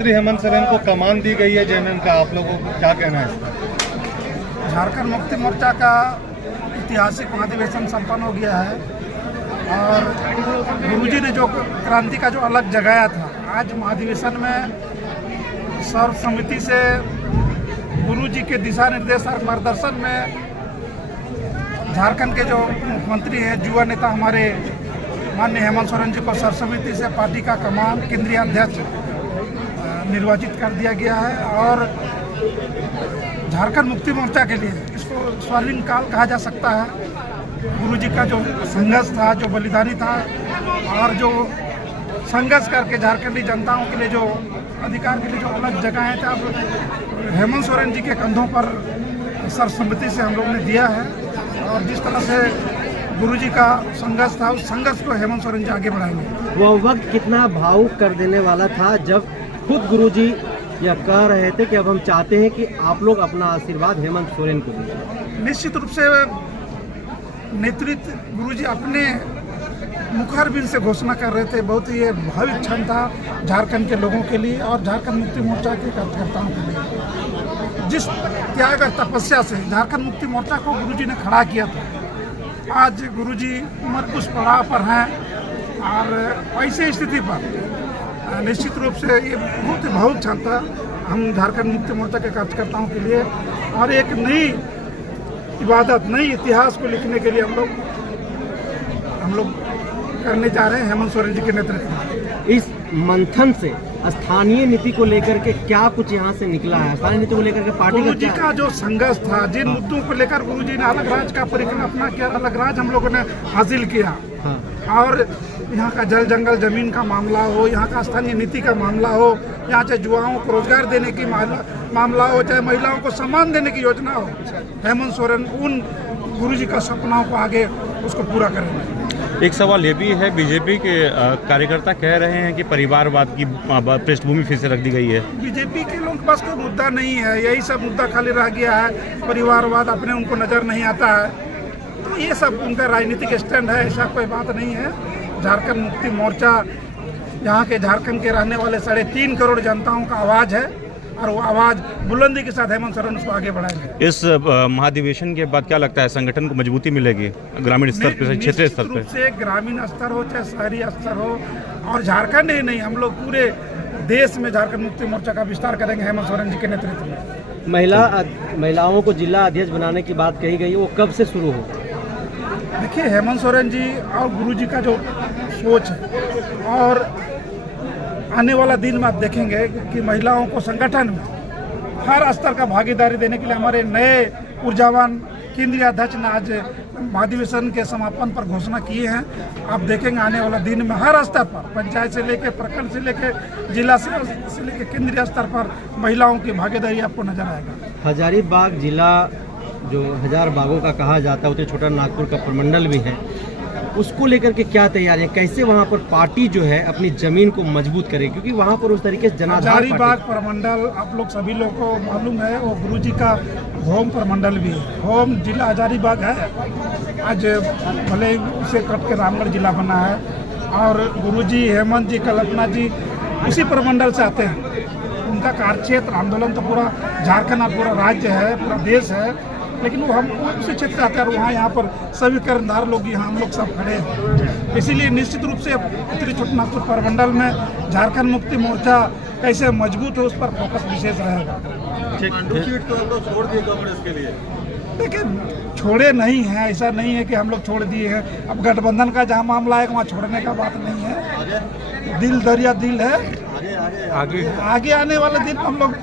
मुख्यमंत्री हेमंत सोरेन को कमान दी गई है जेएमएम का, आप लोगों को क्या कहना है इसका? झारखंड मुक्ति मोर्चा का ऐतिहासिक महाधिवेशन संपन्न हो गया है और गुरुजी ने जो क्रांति का जो अलग जगाया था, आज महाधिवेशन में सर्वसम्मति से गुरुजी के दिशा निर्देश और मार्गदर्शन में झारखंड के जो मुख्यमंत्री हैं, युवा नेता हमारे माननीय हेमंत सोरेन जी को सर्वसम्मति से पार्टी का कमान केंद्रीय अध्यक्ष निर्वाचित कर दिया गया है और झारखंड मुक्ति मोर्चा के लिए इसको स्वर्णिम काल कहा जा सकता है। गुरुजी का जो संघर्ष था, जो बलिदानी था और जो संघर्ष करके झारखंडी जनताओं के लिए जो अधिकार के लिए जो अलग जगह थे, अब हेमंत सोरेन जी के कंधों पर सर्वसम्मति से हम लोग ने दिया है और जिस तरह से गुरुजी का संघर्ष था, उस संघर्ष को हेमंत सोरेन जी आगे बढ़ाएंगे। वह वक्त कितना भावुक कर देने वाला था जब खुद गुरुजी यह कह रहे थे कि अब हम चाहते हैं कि आप लोग अपना आशीर्वाद हेमंत सोरेन को दें। निश्चित रूप से नेतृत्व गुरुजी अपने मुखारबिन से घोषणा कर रहे थे। बहुत ही भाविक क्षण था झारखंड के लोगों के लिए और झारखंड मुक्ति मोर्चा के कार्यकर्ताओं के लिए। जिस त्याग और तपस्या से झारखंड मुक्ति मोर्चा को गुरुजी ने खड़ा किया था, आज गुरुजी उम्र उस पड़ाव पर हैं और ऐसी स्थिति पर निश्चित रूप से ये बहुत ही भावुक क्षण था हम झारखंड मुक्ति मोर्चा के कार्यकर्ताओं के लिए और एक नई इबादत, नई इतिहास को लिखने के लिए हम लोग करने जा रहे हैं हेमंत सोरेन जी के नेतृत्व में। इस मंथन से स्थानीय नीति को लेकर के क्या कुछ यहाँ से निकला है? स्थानीय नीति को लेकर के पार्टी गुरुजी का जो संघर्ष था, जिन मुद्दों को लेकर गुरुजी ने अलग राज का परिकल्पना अपना किया, अलग राज हम लोगों ने हासिल किया। हाँ। और यहाँ का जल जंगल जमीन का मामला हो, यहाँ का स्थानीय नीति का मामला हो, यहाँ चाहे युवाओं को रोजगार देने की मामला हो, चाहे महिलाओं को सम्मान देने की योजना हो, हेमंत सोरेन उन गुरुजी का सपनाओं को आगे उसको पूरा करेंगे। एक सवाल ये भी है, बीजेपी के कार्यकर्ता कह रहे हैं कि परिवारवाद की पृष्ठभूमि फिर से रख दी गई है। बीजेपी के लोगों के पास कोई मुद्दा नहीं है, यही सब मुद्दा खाली रह गया है। परिवारवाद अपने उनको नज़र नहीं आता है, तो ये सब उनका राजनीतिक स्टैंड है, ऐसा कोई बात नहीं है। झारखंड मुक्ति मोर्चा यहाँ के झारखंड के रहने वाले 3.5 करोड़ जनताओं का आवाज़ है और वो आवाज़ बुलंदी के साथ हेमंत सोरेन उसको आगे बढ़ाएंगे। इस महाधिवेशन के बाद क्या लगता है, संगठन को मजबूती मिलेगी ग्रामीण स्तर पर, क्षेत्रीय स्तर पर? से ग्रामीण स्तर हो चाहे शहरी स्तर हो, और झारखंड ही नहीं, हम लोग पूरे देश में झारखंड मुक्ति मोर्चा का विस्तार करेंगे हेमंत सोरेन जी के नेतृत्व में। महिलाओं को जिला अध्यक्ष बनाने की बात कही गई, वो कब से शुरू हो? देखिए, हेमंत सोरेन जी और गुरुजी का जो सोच है और आने वाला दिन में आप देखेंगे कि महिलाओं को संगठन में हर स्तर का भागीदारी देने के लिए हमारे नए ऊर्जावान केंद्रीय अध्यक्ष ने आज महाधिवेशन के समापन पर घोषणा किए हैं। आप देखेंगे आने वाला दिन में हर स्तर पर, पंचायत से लेकर प्रखंड से लेकर जिला से लेकर केंद्रीय स्तर पर महिलाओं की भागीदारी आपको नजर आएगा। हजारीबाग जिला जो 1000 बागों का कहा जाता है, उतने छोटा नागपुर का प्रमंडल भी है, उसको लेकर के क्या तैयारी है? कैसे वहाँ पर पार्टी जो है अपनी जमीन को मजबूत करे, क्योंकि वहाँ पर उस तरीके से जनाधार हजारीबाग प्रमंडल आप लोग सभी लोगों को मालूम है, वो गुरुजी का होम प्रमंडल भी है। होम जिला हजारीबाग है, आज भले उसे कट के रामगढ़ जिला बना है और गुरुजी, हेमंत जी, कल्पना जी उसी प्रमंडल से आते हैं। उनका कार्यक्षेत्र आंदोलन तो पूरा झारखंड और पूरा राज्य है, पूरा देश है, लेकिन वो हम उसी क्षेत्र से आते हैं और वहाँ यहाँ पर सभी कर्णधार लोग यहाँ हम लोग सब खड़े हैं। इसीलिए निश्चित रूप से उत्तरी छोटानागपुर प्रमंडल में झारखंड मुक्ति मोर्चा कैसे मजबूत हो, उस पर फोकस विशेष रहेगा। सीट तो हम लोग छोड़ दिए कांग्रेस के लिए। देखिए, छोड़े नहीं हैं, ऐसा नहीं है कि हम लोग छोड़ दिए हैं। अब गठबंधन का जहाँ मामला है वहाँ छोड़ने का बात नहीं है। दिल दरिया दिल है, आगे आने वाले दिन हम लोग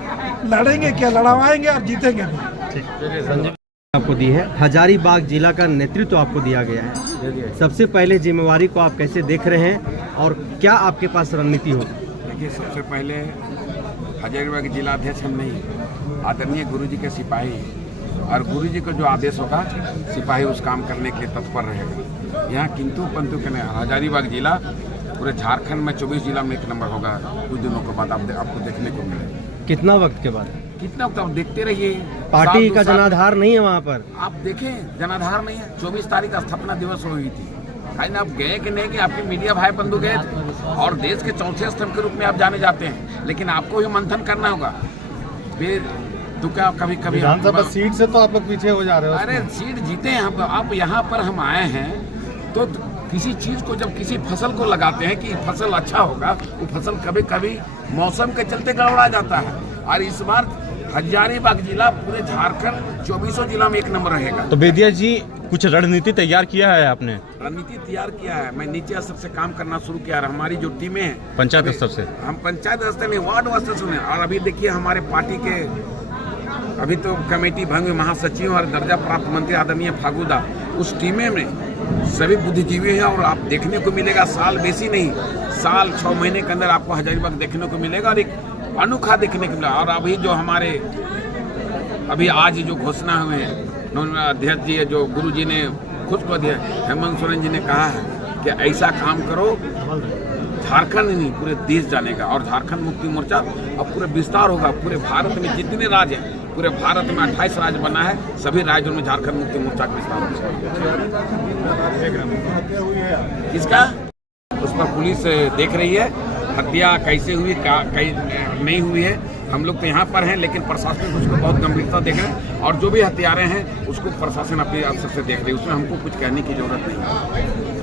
लड़ेंगे, क्या लड़वाएंगे और जीतेंगे भी। आपको दी है, हजारीबाग जिला का नेतृत्व आपको दिया गया है, सबसे पहले जिम्मेवारी को आप कैसे देख रहे हैं और क्या आपके पास रणनीति होगी? देखिए, सबसे पहले हजारीबाग जिला अध्यक्ष हम नहीं, आदरणीय गुरुजी के सिपाही, और गुरुजी का जो आदेश होगा सिपाही उस काम करने के लिए तत्पर रहेगा। यहाँ किंतु परंतु के नहीं, हजारीबाग जिला पूरे झारखंड में 24 जिला में 1 नंबर होगा कुछ दिनों के बाद, आपको देखने को मिलेगा। कितना वक्त के बाद? कितना वक्त आप देखते रहिए। पार्टी का जनाधार नहीं है वहाँ पर, आप देखें, जनाधार नहीं है। 24 तारीख स्थापना दिवस हुई थी, आज आप गए कि नहीं कि आपके मीडिया भाई बंधु गए थे और देश के चौथे स्तंभ के रूप में आप जाने जाते हैं, लेकिन आपको ही मंथन करना होगा। फिर तो क्या कभी कभी विधानसभा सीट से तो आप लोग पीछे हो जा रहे हो। अरे सीट जीते हैं आप यहाँ पर हम आए हैं तो किसी चीज को जब किसी फसल को लगाते हैं कि फसल अच्छा होगा, वो फसल कभी कभी मौसम के चलते गड़बड़ा जाता है। और इस बार हजारीबाग जिला पूरे झारखंड 24 जिला में 1 नंबर रहेगा। तो बेदिया जी कुछ रणनीति तैयार किया है आपने? रणनीति तैयार किया है, मैं नीचे स्तर से काम करना शुरू किया है। हमारी जो टीमें हैं पंचायत स्तर से, हम पंचायत स्तर में वार्ड स्तर से, और अभी देखिए हमारे पार्टी के अभी तो कमेटी भंग महासचिव और दर्जा प्राप्त मंत्री आदरणीय फागूदा, उस टीमें में सभी बुद्धिजीवी हैं। और आप देखने को मिलेगा साल बेसी नहीं, साल 6 महीने के अंदर आपको हजारीबाग देखने को मिलेगा और एक अनोखा देखने को मिला। और अभी जो हमारे अभी आज जो घोषणा हुए हैं अध्यक्ष जी, जो गुरु जी ने खुद को दिया, हेमंत सोरेन जी ने कहा है कि ऐसा काम करो झारखंड नहीं पूरे देश जानेगा। और झारखंड मुक्ति मोर्चा अब पूरे विस्तार होगा, पूरे भारत में जितने राज्य हैं, पूरे भारत में 28 राज्य बना है, सभी राज्यों में झारखंड मुक्ति मोर्चा का विस्तार होगा। किसका? उस पर पुलिस देख रही है, हत्या कैसे हुई नहीं हुई है। हम लोग तो यहाँ पर हैं, लेकिन प्रशासन उसको बहुत गंभीरता देख रहे हैं और जो भी हत्यारे हैं उसको प्रशासन अपने अफसर से देख रही है, उसमें हमको कुछ कहने की जरूरत नहीं है।